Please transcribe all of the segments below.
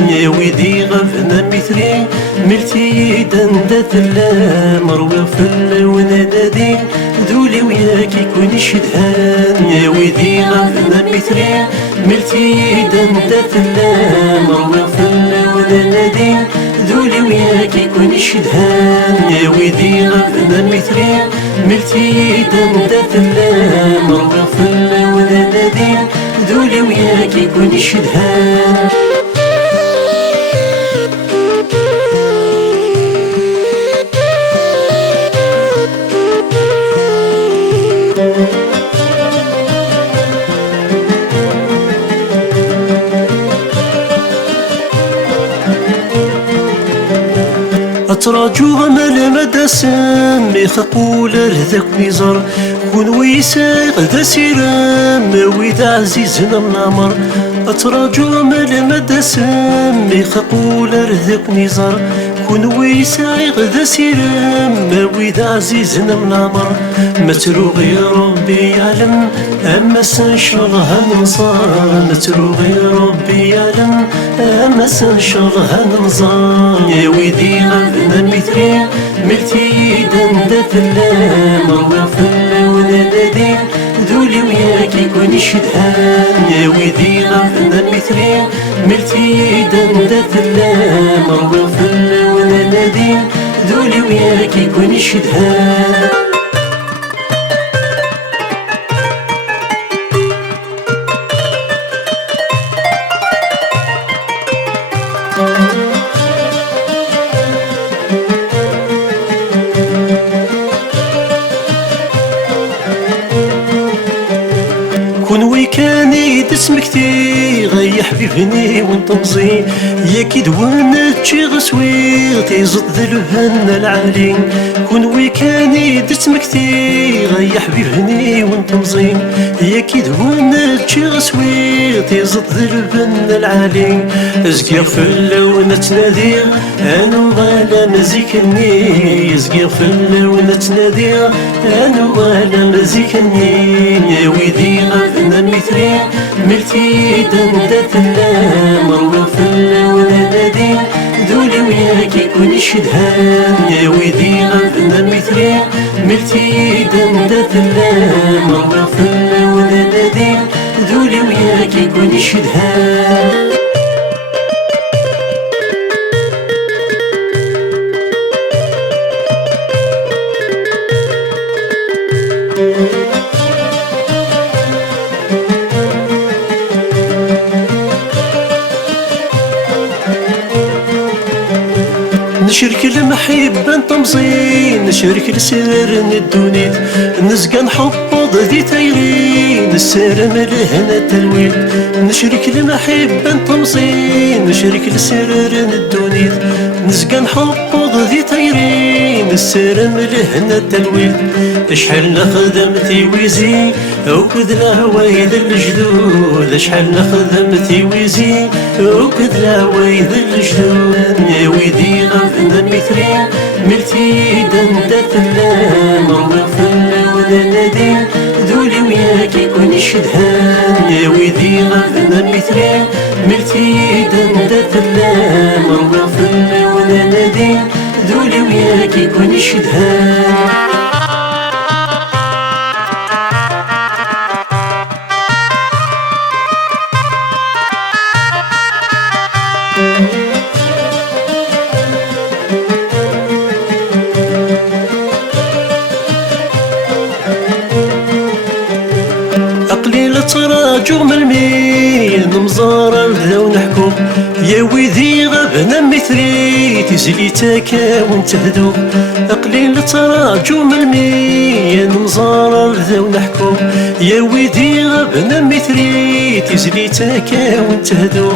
يا ويدي غفنا مثلي ملتي دندت مروي في اللون نادي ذولي وياك يكون شدهان. يا ويدي غفنا مثلي ملتي دندت مروي في اللون نادي ذولي وياك يكون شدهان. يا ويدي غفنا مثلي ملتي دندت مروي في اللون نادي ذولي وياك يكون شدهان. أتراجو غمال مدى سامي خقول رذاك نزار كون ويساق ذا سيرام ويد عزيزنا منامر. أتراجو غمال مدى سامي خقول رذاك نزار كون ويساق ذا سيرام ويد عزيزنا منامر. متروغي ربي يعلم أما سنشرها نصار متروغي ربي يعلم أما سنشرها نصار. يا ويدي غفنا مثلي ملتي دندت مروي في اللون نادي ذولي وياك يكون شدهان. يا ويدي غفنا مثلي ملتي دندت مروي في اللون نادي ذولي وياك يكون شدهان. كون ويكاني دسمكتي غي حبيبني ونطمزي يا كيدوان تشي غسوي تيزط ذلهن العالي. كون ويكاني دسمكتي غي حبيبني ونطمزي يا كيدوان تشي غسوي تيزط ذلهن العالي. ازقير في اللون تنادي انا وغالا مزيكني ازقير في اللون تنادي انا وغالا مزيكني. يا ويدي غفنا مثلي ملتي دندت مروي في اللون نادي ذولي وياك يكون شدهان. يا ويدي غفنا مثلي ملتي دندت مروي في اللون نادي ذولي وياك يكون شدهان. نشرك المحبة نطمزي نشرك السر ندونيت نزقى نحفظ ذي تايري نسالم لهنا تلويل. نشرك المحبة نطمزي نشرك السر ندونيت نزقى نحفظ ذي تايري نسالم لهنا تلويل. شحال نخدم ويزي وكذ الهوايد الجدود شحال نخدم ويزي وكذ الهوايد الجدود. يا ويدي غفنا مثلي ملتي دندت مروي في اللون نادي ذولي وياك يكون شدهان. يا ويدي غفنا مثلي ملتي دندت مروي في اللون نادي ذولي وياك يكون شدهان. تراجع ملمين مزارة ذا ونحكو يا ويدي غبنا مثلي تزلي تاكا ونتهدو. قليل تراجع ملمين مزارة ذا ونحكو يا ويدي غبنا مثلي تزلي تاكا ونتهدو.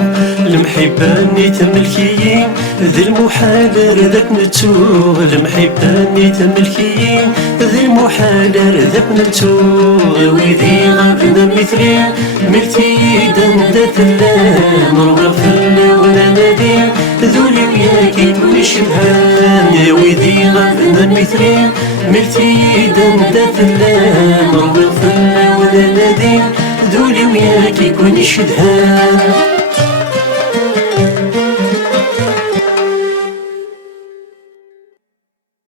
المحبة ني تملكيين ذي المحال ذاك نتو المحبة ني تملكيين ذي المحال ذاك نتو. يا ويدي غبنا مثلي ملتي دندت مروي في اللون نادي ذولي وياك يكون شبهان. يا ويدي غفنا مثلي ملتي دندت مروي في اللون نادي ذولي وياك يكون شبهان.